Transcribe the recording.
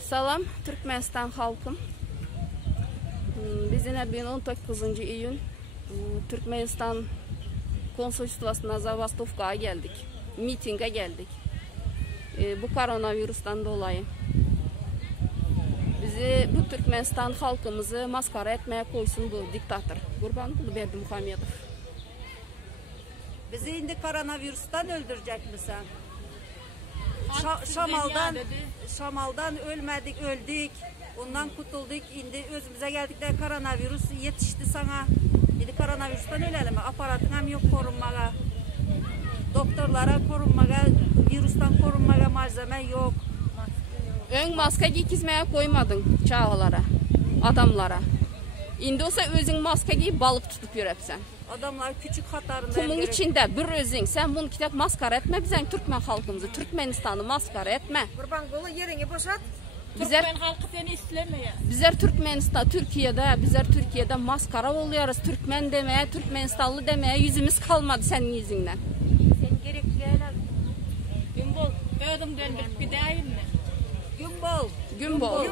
Salam, Türkmenistan halkım. Biz yine 19 iyun Türkmenistan konsolosluğuna Zavastovka'ya geldik. Mitinge geldik. Bu koronavirüsten dolayı. Bizi bu Türkmenistan halkımızı maskara etmeye koysun bu diktatör. Kurbanqulu Berdimuhamedov. Bizi indi koronavirüsten öldürecek misin? Şamaldan ölmedik, öldük. Ondan kurtulduk. Indi özümüze geldik de koronavirüs yetişti sana. Şimdi koronavirüsten ölelim. Aparatın hem yok korunmaya. Doktorlara korunmaya, virüsten korunmaya malzeme yok. Ön maske giykizmeye koymadın çağlara, adamlara. İndi olsa özün maske giyip balık tutup yürepsen. Adamlar küçük hatarında. Kumun içinde bir özün, sen bunu kitap maskara etme, bizden Türkmen halkımızı, Türkmenistan'ı maskara etme. Kurbanqulu yerini boşalt. Türkmen halkı seni istemiyor. Bizler Türkmenistan, Türkiye'de maskara oluyoruz. Türkmen demeye, Türkmenistanlı demeye yüzümüz kalmadı senin yüzünden. Sen gerekli yerler. Gümbol, ödüm döndürüp gideyim mi? Gümbol. Gümbol.